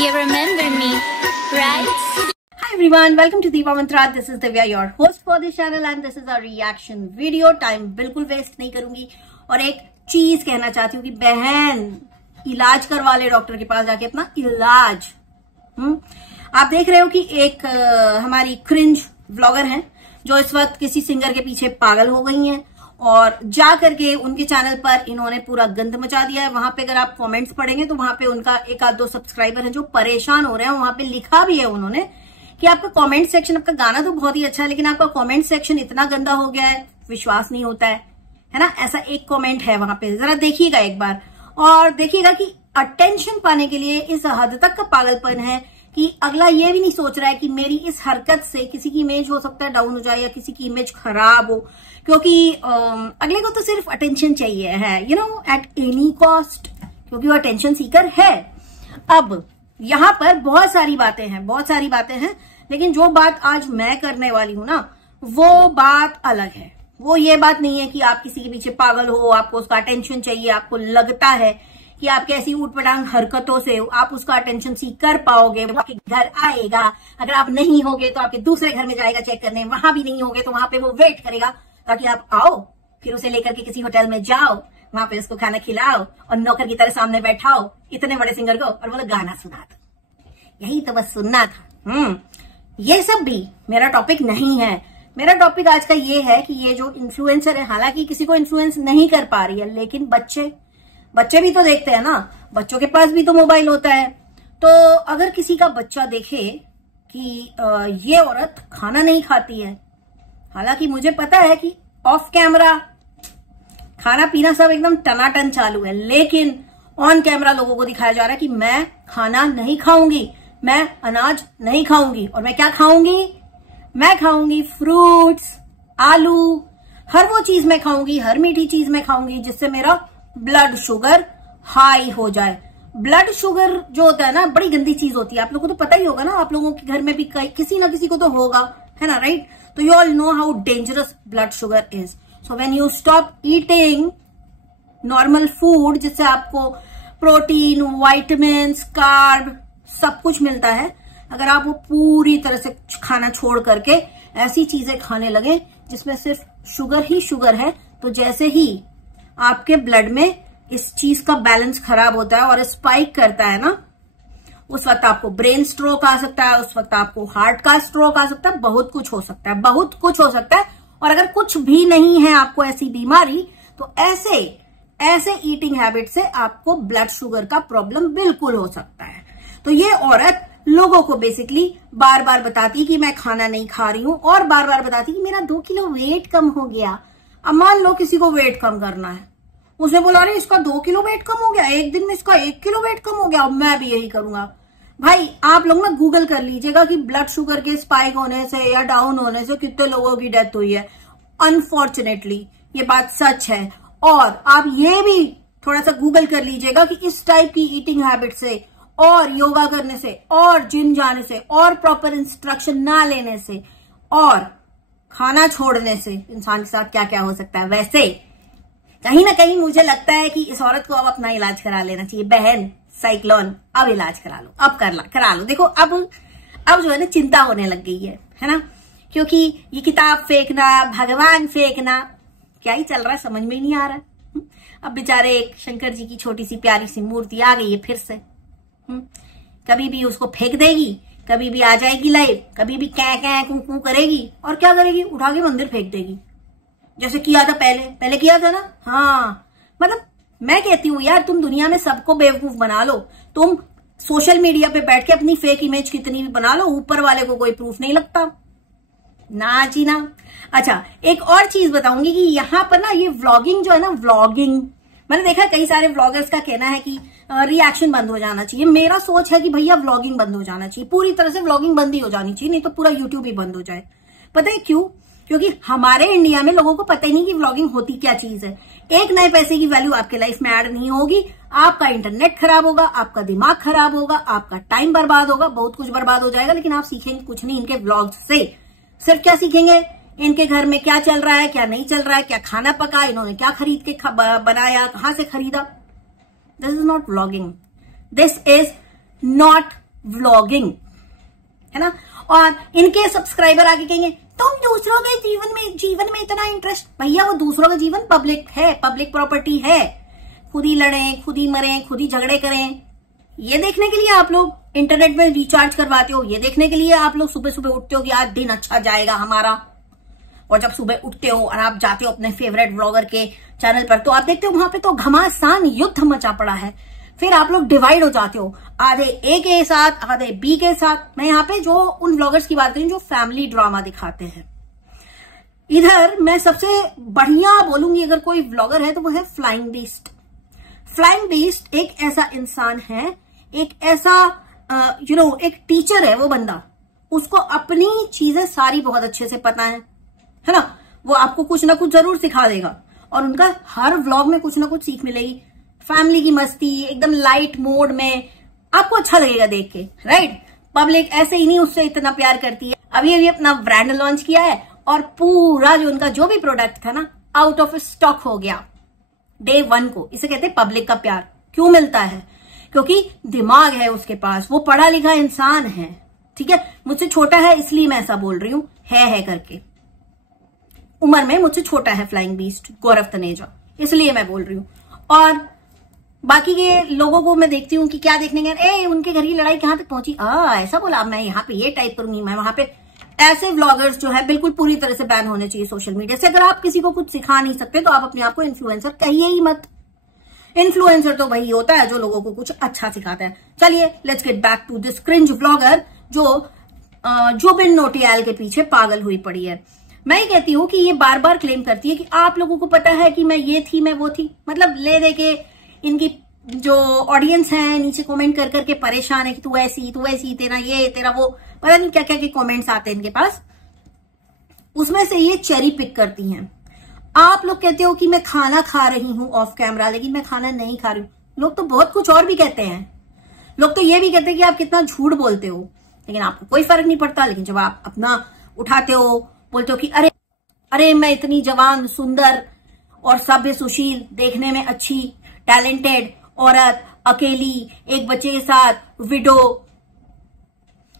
You remember me, right? Hi everyone, welcome to Deepa Mantra. This is Divya, your host for this channel and this is a reaction video. Time बिल्कुल waste नहीं करूंगी और एक चीज कहना चाहती हूँ कि बहन इलाज करवा ले डॉक्टर के पास जाके अपना इलाज। आप देख रहे हो कि एक हमारी क्रिंज व्लॉगर हैं जो इस वक्त किसी सिंगर के पीछे पागल हो गई हैं और जा करके उनके चैनल पर इन्होंने पूरा गंद मचा दिया है। वहां पे अगर आप कमेंट्स पढ़ेंगे तो वहां पे उनका एक आध दो सब्सक्राइबर हैं जो परेशान हो रहे हैं। वहां पे लिखा भी है उन्होंने कि आपका कमेंट सेक्शन, आपका गाना तो बहुत ही अच्छा है लेकिन आपका कमेंट सेक्शन इतना गंदा हो गया है, विश्वास नहीं होता है ना। ऐसा एक कमेंट है वहां पे, जरा देखिएगा एक बार और देखिएगा कि अटेंशन पाने के लिए इस हद तक का पागलपन है कि अगला ये भी नहीं सोच रहा है कि मेरी इस हरकत से किसी की इमेज हो सकता है डाउन हो जाए या किसी की इमेज खराब हो, क्योंकि अगले को तो सिर्फ अटेंशन चाहिए है, you know, at any cost, क्योंकि वो अटेंशन सीकर है। अब यहां पर बहुत सारी बातें हैं लेकिन जो बात आज मैं करने वाली हूं ना वो बात अलग है। वो ये बात नहीं है कि आप किसी के पीछे पागल हो, आपको उसका अटेंशन चाहिए, आपको लगता है कि आपके ऐसी ऊटपटांग हरकतों से आप उसका अटेंशन सीख कर पाओगे, वो आपके घर आएगा, अगर आप नहीं होगे तो आपके दूसरे घर में जाएगा चेक करने, वहां भी नहीं होगे तो वहां पे वो वेट करेगा ताकि आप आओ, फिर उसे लेकर के किसी होटल में जाओ, वहां पे उसको खाना खिलाओ और नौकर की तरह सामने बैठाओ इतने बड़े सिंगर को और बोलो गाना सुना दो। यही तो बस सुनना था। ये सब भी मेरा टॉपिक नहीं है। मेरा टॉपिक आज का ये है कि ये जो इन्फ्लुएंसर है, हालांकि किसी को इन्फ्लुएंस नहीं कर पा रही है लेकिन बच्चे भी तो देखते हैं ना, बच्चों के पास भी तो मोबाइल होता है। तो अगर किसी का बच्चा देखे कि ये औरत खाना नहीं खाती है, हालांकि मुझे पता है कि ऑफ कैमरा खाना पीना सब एकदम टनाटन चालू है, लेकिन ऑन कैमरा लोगों को दिखाया जा रहा है कि मैं खाना नहीं खाऊंगी, मैं अनाज नहीं खाऊंगी और मैं क्या खाऊंगी, मैं खाऊंगी फ्रूट्स, आलू, हर वो चीज मैं खाऊंगी, हर मीठी चीज मैं खाऊंगी जिससे मेरा ब्लड शुगर हाई हो जाए। ब्लड शुगर जो होता है ना बड़ी गंदी चीज होती है, आप लोगों को तो पता ही होगा ना, आप लोगों के घर में भी किसी ना किसी को तो होगा, है ना, राइट? तो you all know how dangerous blood sugar is. So when you stop eating normal food जिससे आपको प्रोटीन, विटामिन्स, कार्ब सब कुछ मिलता है, अगर आप वो पूरी तरह से खाना छोड़ करके ऐसी चीजें खाने लगे जिसमें सिर्फ शुगर ही शुगर है, तो जैसे ही आपके ब्लड में इस चीज का बैलेंस खराब होता है और स्पाइक करता है ना, उस वक्त आपको ब्रेन स्ट्रोक आ सकता है, उस वक्त आपको हार्ट का स्ट्रोक आ सकता है, बहुत कुछ हो सकता है, बहुत कुछ हो सकता है। और अगर कुछ भी नहीं है आपको ऐसी बीमारी तो ऐसे ईटिंग हैबिट से आपको ब्लड शुगर का प्रॉब्लम बिल्कुल हो सकता है। तो ये औरत लोगों को बेसिकली बार बार बताती कि मैं खाना नहीं खा रही हूं और बार बार बताती कि मेरा 2 किलो वेट कम हो गया। अब मान लो किसी को वेट कम करना है, उसे बोला अरे इसका 2 किलो वेट कम हो गया, एक दिन में इसका 1 किलो वेट कम हो गया, अब मैं भी यही करूंगा। भाई आप लोग ना गूगल कर लीजिएगा कि ब्लड शुगर के स्पाइक होने से या डाउन होने से कितने लोगों की डेथ हुई है। अनफॉर्चुनेटली ये बात सच है। और आप ये भी थोड़ा सा गूगल कर लीजिएगा कि इस टाइप की ईटिंग हैबिट से और योगा करने से और जिम जाने से और प्रॉपर इंस्ट्रक्शन ना लेने से और खाना छोड़ने से इंसान के साथ क्या क्या हो सकता है। वैसे कहीं ना कहीं मुझे लगता है कि इस औरत को अब अपना इलाज करा लेना चाहिए। बहन साइक्लोन, अब इलाज करा लो, अब करा लो। देखो अब जो है ना चिंता होने लग गई है ना, क्योंकि ये किताब फेंकना, भगवान फेंकना, क्या ही चल रहा है समझ में ही नहीं आ रहा। अब बेचारे एक शंकर जी की छोटी सी प्यारी सी मूर्ति आ गई है फिर से, कभी भी उसको फेंक देगी, कभी भी आ जाएगी लाइव, कभी भी कै कू करेगी और क्या करेगी, उठा के मंदिर फेंक देगी जैसे किया था पहले किया था ना। हाँ, मतलब मैं कहती हूँ यार तुम दुनिया में सबको बेवकूफ बना लो, तुम सोशल मीडिया पे बैठ के अपनी फेक इमेज कितनी भी बना लो, ऊपर वाले को कोई प्रूफ नहीं लगता ना जी ना। अच्छा, एक और चीज बताऊंगी कि यहाँ पर ना ये व्लॉगिंग जो है ना, व्लॉगिंग मैंने देखा कई सारे व्लॉगर्स का कहना है कि रिएक्शन बंद हो जाना चाहिए। मेरा सोच है कि भैया व्लॉगिंग बंद हो जाना चाहिए, पूरी तरह से व्लॉगिंग बंद ही हो जानी चाहिए, नहीं तो पूरा यूट्यूब ही बंद हो जाए। पता है क्यों? क्योंकि हमारे इंडिया में लोगों को पता ही नहीं कि व्लॉगिंग होती क्या चीज है। एक नए पैसे की वैल्यू आपके लाइफ में ऐड नहीं होगी, आपका इंटरनेट खराब होगा, आपका दिमाग खराब होगा, आपका टाइम बर्बाद होगा, बहुत कुछ बर्बाद हो जाएगा, लेकिन आप सीखेंगे कुछ नहीं इनके व्लॉग्स से। सिर्फ क्या सीखेंगे, इनके घर में क्या चल रहा है, क्या नहीं चल रहा है, क्या खाना पका, इन्होंने क्या खरीद के बनाया, कहां से खरीदा। This is not vlogging, this is not vlogging, है ना। और इनके सब्सक्राइबर आगे कहेंगे तुम दूसरों के जीवन में इतना इंटरेस्ट, भैया वो दूसरों का जीवन पब्लिक है, पब्लिक प्रॉपर्टी है। खुद ही लड़ें, खुद ही मरें, खुद ही झगड़े करें, ये देखने के लिए आप लोग इंटरनेट में रिचार्ज करवाते हो। ये देखने के लिए आप लोग सुबह सुबह उठते हो कि आज दिन अच्छा जाएगा हमारा। और जब सुबह उठते हो और आप जाते हो अपने फेवरेट ब्लॉगर के चैनल पर, तो आप देखते हो वहां पे तो घमासान युद्ध मचा पड़ा है। फिर आप लोग डिवाइड हो जाते हो, आधे ए के साथ, आधे बी के साथ। मैं यहाँ पे जो उन ब्लॉगर्स की बात करूं जो फैमिली ड्रामा दिखाते हैं। इधर मैं सबसे बढ़िया बोलूंगी अगर कोई ब्लॉगर है तो वो है फ्लाइंग बीस्ट। फ्लाइंग बीस्ट एक ऐसा इंसान है, एक ऐसा एक टीचर है वो बंदा। उसको अपनी चीजें सारी बहुत अच्छे से पता है ना। वो आपको कुछ ना कुछ जरूर सिखा देगा और उनका हर व्लॉग में कुछ ना कुछ सीख मिलेगी। फैमिली की मस्ती एकदम लाइट मोड में, आपको अच्छा लगेगा देख के, राइट। पब्लिक ऐसे ही नहीं उससे इतना प्यार करती है। अभी अपना ब्रांड लॉन्च किया है और पूरा जो उनका जो भी प्रोडक्ट था ना आउट ऑफ स्टॉक हो गया डे 1 को। इसे कहते हैं पब्लिक का प्यार। क्यों मिलता है? क्योंकि दिमाग है उसके पास, वो पढ़ा लिखा इंसान है, ठीक है। मुझसे छोटा है इसलिए मैं ऐसा बोल रही हूं, है करके। उम्र में मुझसे छोटा है फ्लाइंग बीस्ट, गौरव तनेजा, इसलिए मैं बोल रही हूं। और बाकी के लोगों को मैं देखती हूँ कि क्या देखने गए, उनके घर की लड़ाई कहां तक पहुंची, ऐसा बोला, मैं यहाँ पे ये टाइप करूंगी, मैं वहां पे। ऐसे व्लॉगर्स जो है बिल्कुल पूरी तरह से बैन होने चाहिए सोशल मीडिया से। अगर आप किसी को कुछ सिखा नहीं सकते तो आप अपने आप को इन्फ्लुएंसर कहिए ही मत। इन्फ्लुएंसर तो वही होता है जो लोगों को कुछ अच्छा सिखाता है। चलिए let's get back to this cringe vlogger जो जुबिन नौटियाल के पीछे पागल हुई पड़ी है। मैं ये कहती हूँ कि ये बार बार क्लेम करती है कि आप लोगों को पता है कि मैं ये थी, मैं वो थी। मतलब ले दे के इनकी जो ऑडियंस है नीचे कमेंट कर करके परेशान है कि तू ऐसी, तेरा ये, तेरा वो, पता नहीं क्या क्या के कमेंट्स आते हैं इनके पास। उसमें से ये चेरी पिक करती हैं। आप लोग कहते हो कि मैं खाना खा रही हूं ऑफ कैमरा, लेकिन मैं खाना नहीं खा रही हूं। लोग तो बहुत कुछ और भी कहते हैं। लोग तो ये भी कहते हैं कि आप कितना झूठ बोलते हो, लेकिन आपको कोई फर्क नहीं पड़ता। लेकिन जब आप अपना उठाते हो, बोलते हो कि अरे मैं इतनी जवान, सुंदर और सभ्य, सुशील, देखने में अच्छी, टैलेंटेड औरत, अकेली, एक बच्चे के साथ, विडो,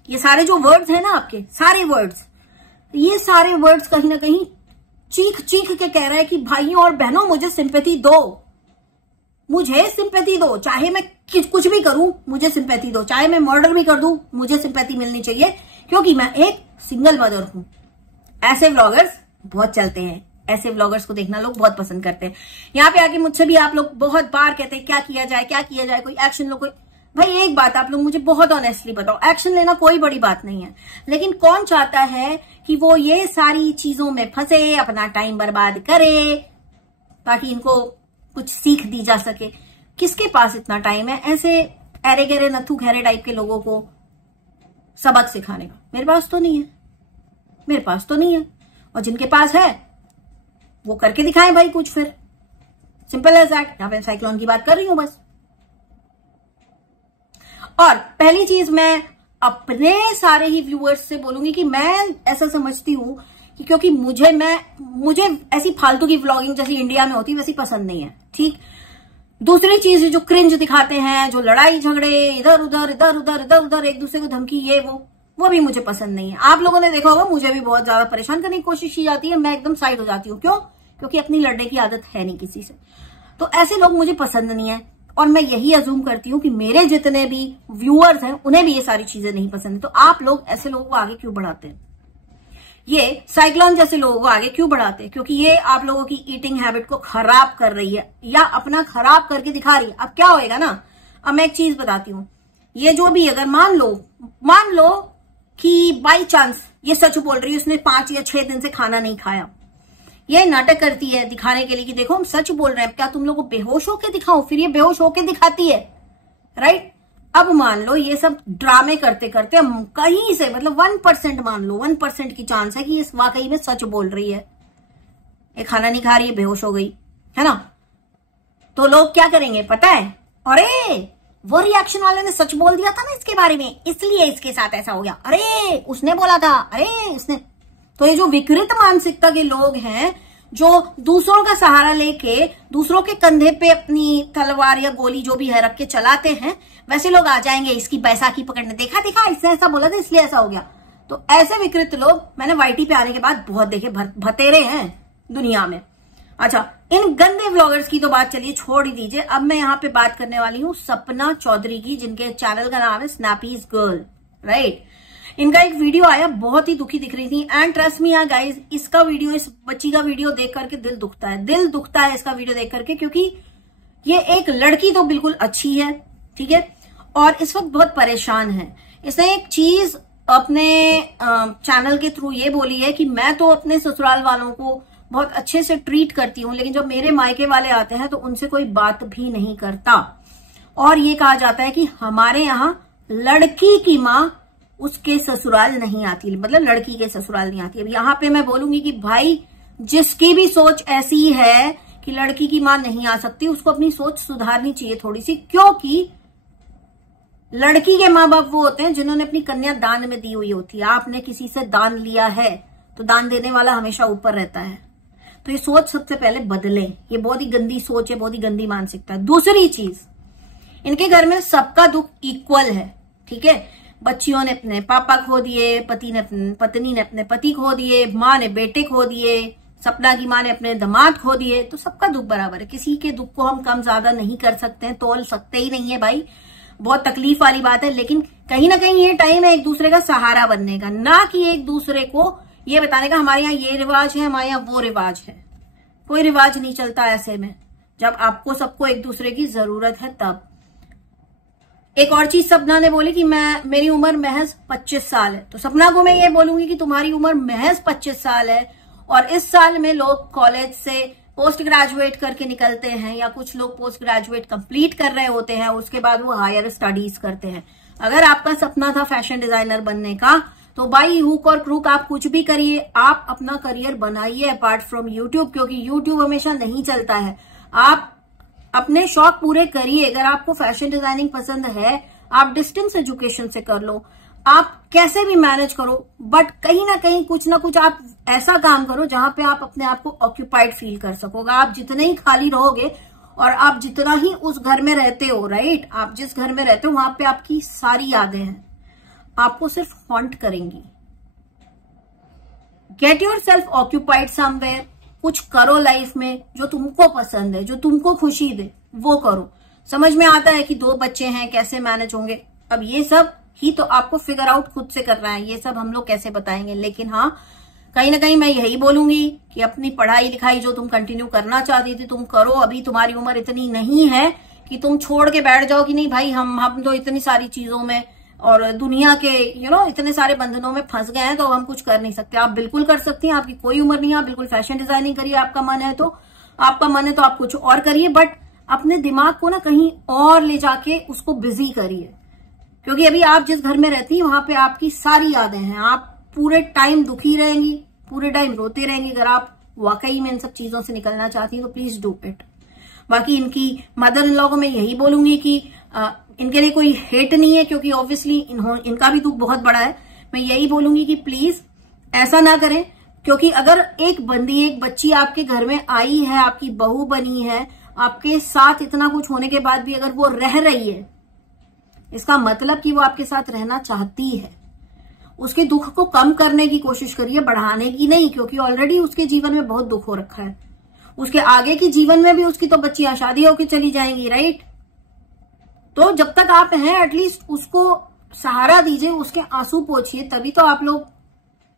ये सारे जो वर्ड्स हैं ना आपके, सारे वर्ड्स, ये सारे वर्ड्स कहीं ना कहीं चीख चीख के कह रहा है कि भाइयों और बहनों मुझे सिंपैथी दो, मुझे सिंपैथी दो। चाहे मैं कुछ भी करूं मुझे सिंपैथी दो, चाहे मैं मर्डर भी कर दूं मुझे सिंपैथी मिलनी चाहिए, क्योंकि मैं एक सिंगल मदर हूं। ऐसे व्लॉगर्स बहुत चलते हैं, ऐसे व्लॉगर्स को देखना लोग बहुत पसंद करते हैं। यहाँ पे आके मुझसे भी आप लोग बहुत बार कहते हैं क्या किया जाए, कोई एक्शन लो, कोई। भाई एक बात आप लोग मुझे बहुत ऑनेस्टली बताओ, एक्शन लेना कोई बड़ी बात नहीं है, लेकिन कौन चाहता है कि वो ये सारी चीजों में फंसे, अपना टाइम बर्बाद करे ताकि इनको कुछ सीख दी जा सके। किसके पास इतना टाइम है ऐसे एरे गहरे नथु खैरे टाइप के लोगों को सबक सिखाने का? मेरे पास तो नहीं है। और जिनके पास है वो करके दिखाएं भाई कुछ, फिर सिंपल एज दैट। यहां पे साइक्लोन की बात कर रही हूं बस। और पहली चीज मैं अपने सारे ही व्यूअर्स से बोलूंगी कि मैं ऐसा समझती हूं कि क्योंकि मुझे ऐसी फालतू की व्लॉगिंग जैसी इंडिया में होती वैसी पसंद नहीं है, ठीक। दूसरी चीज जो क्रिंज दिखाते हैं, जो लड़ाई झगड़े इधर उधर एक दूसरे को धमकी, ये वो भी मुझे पसंद नहीं है। आप लोगों ने देखा होगा मुझे भी बहुत ज्यादा परेशान करने की कोशिश की जाती है, मैं एकदम साइड हो जाती हूँ। क्यों? क्योंकि अपनी लड़ने की आदत है नहीं किसी से। तो ऐसे लोग मुझे पसंद नहीं है और मैं यही अज्यूम करती हूँ कि मेरे जितने भी व्यूअर्स हैं उन्हें भी ये सारी चीजें नहीं पसंद है। तो आप लोग ऐसे लोगों को आगे क्यों बढ़ाते हैं? ये साइक्लोन जैसे लोगों को आगे क्यों बढ़ाते हैं? क्योंकि ये आप लोगों की ईटिंग हैबिट को खराब कर रही है या अपना खराब करके दिखा रही है। अब क्या होएगा ना, अब मैं एक चीज बताती हूँ। ये जो भी अगर मान लो कि बाई चांस ये सच बोल रही है, उसने 5 या 6 दिन से खाना नहीं खाया, ये नाटक करती है दिखाने के लिए कि देखो हम सच बोल रहे हैं। क्या तुम लोगों को बेहोश होके दिखाऊं? फिर ये बेहोश होके दिखाती है, राइट। अब मान लो ये सब ड्रामे करते करते कहीं से, मतलब 1% मान लो, 1% की चांस है कि ये वाकई में सच बोल रही है, ये खाना नहीं खा रही है, बेहोश हो गई, है ना। तो लोग क्या करेंगे पता है? अरे वो रिएक्शन वाले ने सच बोल दिया था ना इसके बारे में, इसलिए इसके साथ ऐसा हो गया। अरे उसने बोला था, अरे उसने। तो ये जो विकृत मानसिकता के लोग हैं जो दूसरों का सहारा लेके दूसरों के कंधे पे अपनी तलवार या गोली जो भी है रख के चलाते हैं, वैसे लोग आ जाएंगे इसकी बैसाखी पकड़ने, देखा इसने ऐसा बोला था इसलिए ऐसा हो गया। तो ऐसे विकृत लोग मैंने वाईटी पे आने के बाद बहुत देखे, भतेरे हैं दुनिया में। अच्छा, इन गंदे व्लॉगर्स की तो बात चलिए छोड़ ही दीजिए। अब मैं यहाँ पे बात करने वाली हूँ सपना चौधरी की, जिनके चैनल का नाम है स्नैपीज गर्ल, राइट। इनका एक वीडियो आया, बहुत ही दुखी दिख रही थी, एंड ट्रस्ट मी गाइज, इसका वीडियो, इस बच्ची का वीडियो देख करके दिल दुखता है इसका वीडियो देख करके, क्योंकि ये एक लड़की तो बिल्कुल अच्छी है, ठीक है, और इस वक्त बहुत परेशान है। इसने एक चीज अपने चैनल के थ्रू ये बोली है कि मैं तो अपने ससुराल वालों को बहुत अच्छे से ट्रीट करती हूँ, लेकिन जब मेरे मायके वाले आते हैं तो उनसे कोई बात भी नहीं करता, और ये कहा जाता है कि हमारे यहाँ लड़की की माँ उसके ससुराल नहीं आती, मतलब लड़की के ससुराल नहीं आती। अब यहाँ पे मैं बोलूंगी कि भाई, जिसकी भी सोच ऐसी है कि लड़की की माँ नहीं आ सकती, उसको अपनी सोच सुधारनी चाहिए थोड़ी सी, क्योंकि लड़की के माँ बाप वो होते हैं जिन्होंने अपनी कन्या दान में दी हुई होती है। आपने किसी से दान लिया है तो दान देने वाला हमेशा ऊपर रहता है, तो ये सोच सबसे पहले बदले। ये बहुत ही गंदी सोच है, बहुत ही गंदी मानसिकता है। दूसरी चीज, इनके घर में सबका दुख इक्वल है, ठीक है। बच्चियों ने अपने पापा खो दिए, पत्नी ने अपने पति खो दिए, माँ ने बेटे खो दिए, सपना की माँ ने अपने दामाद खो दिए, तो सबका दुख बराबर है। किसी के दुख को हम कम ज्यादा नहीं कर सकते हैं, तोल सकते ही नहीं है भाई, बहुत तकलीफ वाली बात है। लेकिन कहीं ना कहीं ये टाइम है एक दूसरे का सहारा बनने का, ना कि एक दूसरे को ये बताने का हमारे यहाँ ये रिवाज है, हमारे यहाँ वो रिवाज है। कोई रिवाज नहीं चलता ऐसे में, जब आपको सबको एक दूसरे की जरूरत है तब। एक और चीज सपना ने बोली कि मेरी उम्र महज 25 साल है, तो सपना को मैं ये बोलूंगी कि तुम्हारी उम्र महज 25 साल है, और इस साल में लोग कॉलेज से पोस्ट ग्रेजुएट करके निकलते हैं, या कुछ लोग पोस्ट ग्रेजुएट कंप्लीट कर रहे होते हैं, उसके बाद वो हायर स्टडीज करते हैं। अगर आपका सपना था फैशन डिजाइनर बनने का, तो भाई हुक और क्रूक आप कुछ भी करिए, आप अपना करियर बनाइए अपार्ट फ्रॉम यूट्यूब, क्योंकि यूट्यूब हमेशा नहीं चलता है। आप अपने शौक पूरे करिए। अगर आपको फैशन डिजाइनिंग पसंद है, आप डिस्टेंस एजुकेशन से कर लो, आप कैसे भी मैनेज करो, बट कहीं ना कहीं कुछ ना कुछ आप ऐसा काम करो जहां पे आप अपने आप को ऑक्यूपाइड फील कर सकोगे। आप जितने ही खाली रहोगे और आप जितना ही उस घर में रहते हो, राइट, आप जिस घर में रहते हो वहां पे आपकी सारी यादें हैं, आपको सिर्फ हॉन्ट करेंगी। Get your self occupied somewhere, कुछ करो लाइफ में जो तुमको पसंद है, जो तुमको खुशी दे, वो करो। समझ में आता है कि 2 बच्चे हैं, कैसे मैनेज होंगे, अब ये सब ही तो आपको फिगर आउट खुद से करना है, ये सब हम लोग कैसे बताएंगे। लेकिन हाँ, कहीं ना कहीं मैं यही बोलूंगी कि अपनी पढ़ाई लिखाई जो तुम कंटिन्यू करना चाहती थी तुम करो। अभी तुम्हारी उम्र इतनी नहीं है कि तुम छोड़ के बैठ जाओ कि नहीं भाई हम तो इतनी सारी चीजों में और दुनिया के इतने सारे बंधनों में फंस गए हैं तो हम कुछ कर नहीं सकते। आप बिल्कुल कर सकती हैं, आपकी कोई उम्र नहीं है, आप बिल्कुल फैशन डिजाइनिंग करिए, आपका मन है तो आप कुछ और करिए, बट अपने दिमाग को ना कहीं और ले जाके उसको बिजी करिए, क्योंकि अभी आप जिस घर में रहती हैं वहां पे आपकी सारी यादें हैं। आप पूरे टाइम दुखी रहेंगी, पूरे टाइम रोते रहेंगी। अगर आप वाकई में इन सब चीजों से निकलना चाहती हैं तो प्लीज डू इट। बाकी इनकी मदर इन लॉ को मैं यही बोलूंगी कि इनके लिए कोई हेट नहीं है, क्योंकि ऑब्वियसली इनका भी दुख बहुत बड़ा है। मैं यही बोलूंगी कि प्लीज ऐसा ना करें, क्योंकि अगर एक बच्ची आपके घर में आई है, आपकी बहू बनी है, आपके साथ इतना कुछ होने के बाद भी अगर वो रह रही है, इसका मतलब कि वो आपके साथ रहना चाहती है। उसके दुख को कम करने की कोशिश करिए, बढ़ाने की नहीं, क्योंकि ऑलरेडी उसके जीवन में बहुत दुख हो रखा है। उसके आगे की जीवन में भी उसकी तो बच्चियां शादी होकर चली जाएंगी, राइट। तो जब तक आप हैं एटलीस्ट उसको सहारा दीजिए, उसके आंसू पोंछिए, तभी तो आप लोग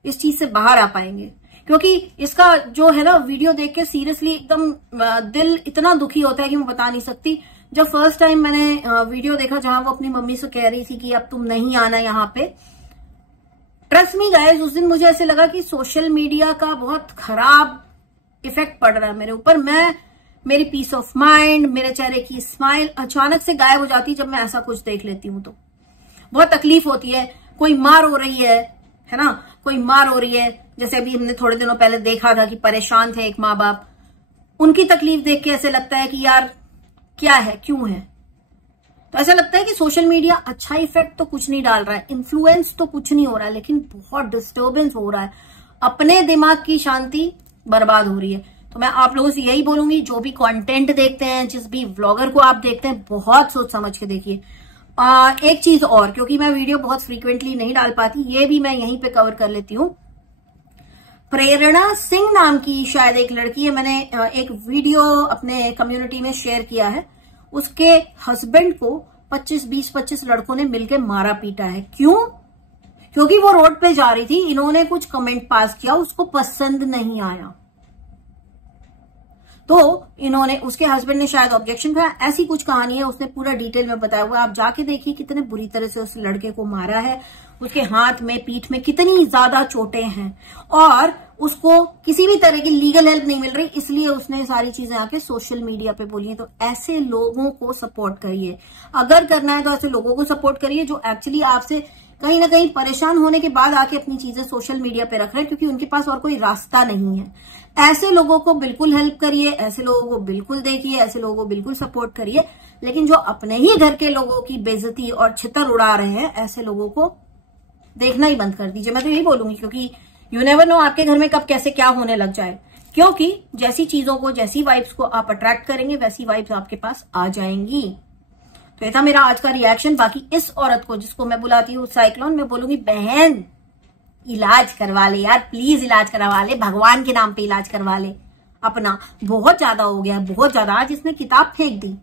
इस चीज से बाहर आ पाएंगे। क्योंकि इसका जो है ना वीडियो देख के सीरियसली एकदम दिल इतना दुखी होता है कि मैं बता नहीं सकती। जब फर्स्ट टाइम मैंने वीडियो देखा जहां वो अपनी मम्मी से कह रही थी कि अब तुम नहीं आना यहाँ पे, ट्रस्ट मी गाइस, उस दिन मुझे ऐसे लगा कि सोशल मीडिया का बहुत खराब इफेक्ट पड़ रहा है मेरे ऊपर। मेरी पीस ऑफ माइंड, मेरे चेहरे की स्माइल अचानक से गायब हो जाती जब मैं ऐसा कुछ देख लेती हूँ। तो बहुत तकलीफ होती है। कोई मार हो रही है ना, कोई मार हो रही है, जैसे अभी हमने थोड़े दिनों पहले देखा था कि परेशान थे एक माँ बाप, उनकी तकलीफ देख के ऐसे लगता है कि यार क्या है, क्यों है। तो ऐसा लगता है कि सोशल मीडिया अच्छा इफेक्ट तो कुछ नहीं डाल रहा है, इन्फ्लुएंस तो कुछ नहीं हो रहा है, लेकिन बहुत डिस्टर्बेंस हो रहा है, अपने दिमाग की शांति बर्बाद हो रही है। तो मैं आप लोगों से यही बोलूंगी, जो भी कंटेंट देखते हैं, जिस भी व्लॉगर को आप देखते हैं, बहुत सोच समझ के देखिए। एक चीज और, क्योंकि मैं वीडियो बहुत फ्रीक्वेंटली नहीं डाल पाती, ये भी मैं यहीं पे कवर कर लेती हूँ। प्रेरणा सिंह नाम की शायद एक लड़की है, मैंने एक वीडियो अपने कम्युनिटी में शेयर किया है। उसके हस्बैंड को 25 लड़कों ने मिलकर मारा पीटा है। क्यों? क्योंकि वो रोड पे जा रही थी, इन्होंने कुछ कमेंट पास किया, उसको पसंद नहीं आया, तो इन्होंने, उसके हस्बैंड ने शायद ऑब्जेक्शन किया। ऐसी कुछ कहानी है, उसने पूरा डिटेल में बताया हुआ, आप जाके देखिए कितने बुरी तरह से उस लड़के को मारा है। उसके हाथ में, पीठ में कितनी ज्यादा चोटें हैं, और उसको किसी भी तरह की लीगल हेल्प नहीं मिल रही, इसलिए उसने सारी चीजें आके सोशल मीडिया पे बोली है। तो ऐसे लोगों को सपोर्ट करिए, अगर करना है तो ऐसे लोगों को सपोर्ट करिए जो एक्चुअली आपसे कहीं ना कहीं परेशान होने के बाद आके अपनी चीजें सोशल मीडिया पे रख रहे हैं, क्योंकि उनके पास और कोई रास्ता नहीं है। ऐसे लोगों को बिल्कुल हेल्प करिए, ऐसे लोगों को बिल्कुल देखिए, ऐसे लोगों को बिल्कुल सपोर्ट करिए। लेकिन जो अपने ही घर के लोगों की बेइज्जती और छितर उड़ा रहे हैं, ऐसे लोगों को देखना ही बंद कर दीजिए। मैं तो यही बोलूंगी, क्योंकि यू नेवर नो आपके घर में कब कैसे क्या होने लग जाए। क्योंकि जैसी चीजों को, जैसी वाइब्स को आप अट्रैक्ट करेंगे, वैसी वाइब्स आपके पास आ जाएंगी। तो ये था मेरा आज का रिएक्शन। बाकी इस औरत को, जिसको मैं बुलाती हूँ साइक्लोन, मैं बोलूंगी बहन इलाज करवा ले यार, प्लीज इलाज करवा ले, भगवान के नाम पे इलाज करवा ले अपना। बहुत ज्यादा हो गया, बहुत ज्यादा। आज इसने किताब फेंक दी।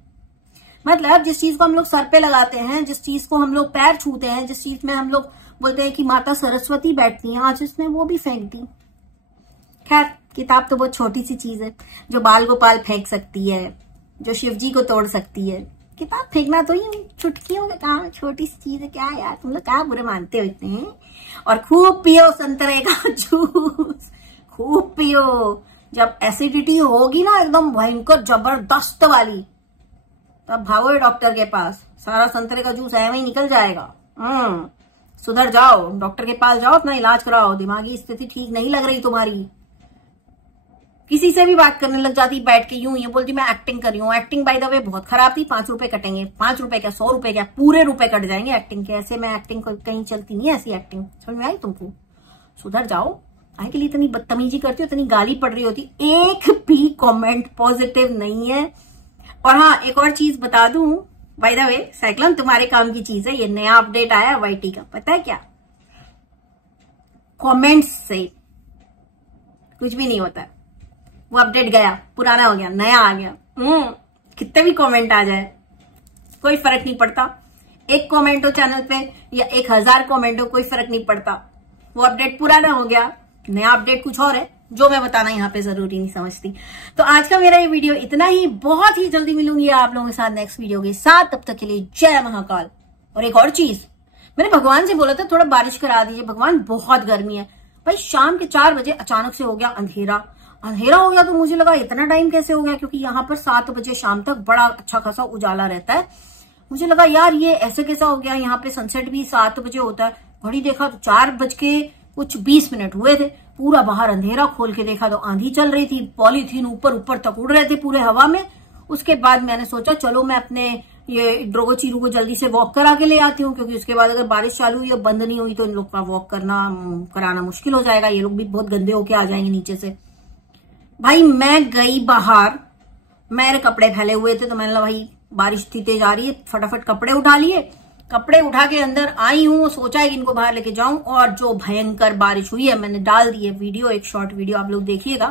मतलब जिस चीज को हम लोग सर पे लगाते हैं, जिस चीज को हम लोग पैर छूते हैं, जिस चीज में हम लोग बोलते हैं कि माता सरस्वती बैठती हैं, आज इसने वो भी फेंक दी। खैर, किताब तो बहुत छोटी सी चीज है, जो बाल गोपाल फेंक सकती है, जो शिव जी को तोड़ सकती है। किताब फेंकना तो ही चुटकियों का काम, छोटी सी चीज है। क्या यार, तुम लोग क्या बुरे मानते हो इतने हैं। और खूब पियो संतरे का जूस, खूब पियो। जब एसिडिटी होगी ना एकदम भयंकर जबरदस्त वाली, तब भागो डॉक्टर के पास, सारा संतरे का जूस ऐਵੇਂ ही निकल जाएगा। सुधर जाओ, डॉक्टर के पास जाओ, अपना इलाज कराओ। दिमागी स्थिति ठीक नहीं लग रही तुम्हारी। किसी से भी बात करने लग जाती बैठ के, यूं ये बोलती मैं एक्टिंग कर रही हूँ। एक्टिंग बाय द वे बहुत खराब थी। 5 रुपए कटेंगे, 5 रुपए क्या, 100 रुपए क्या, पूरे रुपए कट जाएंगे एक्टिंग के। ऐसे में एक्टिंग कहीं चलती नहीं है, ऐसी एक्टिंग। समझ में आई तुमको? सुधर जाओ। आए के लिए इतनी बदतमीजी करती हो, इतनी गाली पड़ रही होती, एक भी कमेंट पॉजिटिव नहीं है। और हाँ, एक और चीज बता दूं, बाय द वे साइक्लोन तुम्हारे काम की चीज है, ये नया अपडेट आया वाईटी का। पता है क्या? कमेंट्स से कुछ भी नहीं होता। वो अपडेट गया, पुराना हो गया, नया आ गया। कितने भी कमेंट आ जाए कोई फर्क नहीं पड़ता। एक कमेंट हो चैनल पे या 1000 कमेंट हो, कोई फर्क नहीं पड़ता। वो अपडेट पुराना हो गया, नया अपडेट कुछ और है, जो मैं बताना यहाँ पे जरूरी नहीं समझती। तो आज का मेरा ये वीडियो इतना ही। बहुत ही जल्दी मिलूंगी आप लोगों के साथ नेक्स्ट वीडियो के साथ। तब तक के लिए जय महाकाल। और एक और चीज, मैंने भगवान से बोला था थोड़ा बारिश करा दीजिए, भगवान बहुत गर्मी है। भाई शाम के 4 बजे अचानक से हो गया अंधेरा। अंधेरा हो गया तो मुझे लगा इतना टाइम कैसे हो गया, क्योंकि यहाँ पर 7 बजे शाम तक बड़ा अच्छा खासा उजाला रहता है। मुझे लगा यार ये ऐसे कैसा हो गया, यहाँ पे सनसेट भी 7 बजे होता है। घड़ी देखा तो 4:20 हुए थे। पूरा बाहर अंधेरा, खोल के देखा तो आंधी चल रही थी, पॉलीथीन ऊपर ऊपर तक उड़ रहे थे पूरे हवा में। उसके बाद मैंने सोचा चलो मैं अपने ये ड्रोगो चीरू को जल्दी से वॉक करा के ले आती हूँ, क्योंकि उसके बाद अगर बारिश चालू हुई या बंद नहीं हुई तो इन लोग का वॉक कराना मुश्किल हो जाएगा। ये लोग भी बहुत गंदे होके आ जाएंगे नीचे से। भाई मैं गई बाहर, मेरे कपड़े फैले हुए थे, तो मैंने कहा भाई बारिश थी तेज आ रही है, फटाफट कपड़े उठा लिए। कपड़े उठा के अंदर आई हूँ, सोचा है कि इनको बाहर लेके जाऊं, और जो भयंकर बारिश हुई है, मैंने डाल दी है वीडियो, एक शॉर्ट वीडियो आप लोग देखिएगा।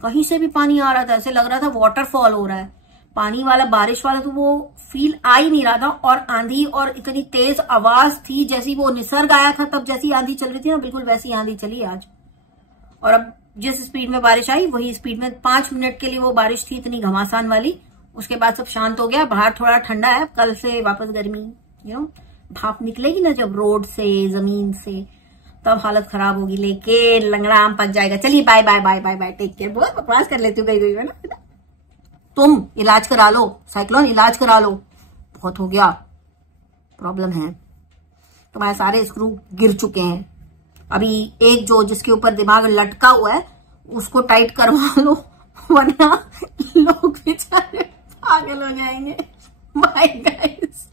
कहीं से भी पानी आ रहा था, ऐसे लग रहा था वाटरफॉल हो रहा है। पानी वाला, बारिश वाला तो वो फील आ ही नहीं रहा था। और आंधी, और इतनी तेज आवाज थी, जैसी वो निसर्ग आया था तब जैसी आंधी चल रही थी ना, बिल्कुल वैसी आंधी चली आज। और अब जिस स्पीड में बारिश आई वही स्पीड में 5 मिनट के लिए वो बारिश थी, इतनी घमासान वाली। उसके बाद सब शांत हो गया, बाहर थोड़ा ठंडा है। कल से वापस गर्मी, भाप निकलेगी ना जब रोड से, जमीन से, तब हालत खराब होगी। लेकिन लंगड़ा आम पक जाएगा। चलिए bye bye bye bye bye, take care. बहुत बकवास कर लेती हूँ कहीं है ना। तुम इलाज करा लो साइक्लोन, इलाज करा लो, बहुत हो गया, प्रॉब्लम है। तुम्हारे सारे स्क्रू गिर चुके हैं। अभी एक जो जिसके ऊपर दिमाग लटका हुआ है उसको टाइट करवा लो, वरना लोग बेचारे पागल हो जाएंगे। Bye guys.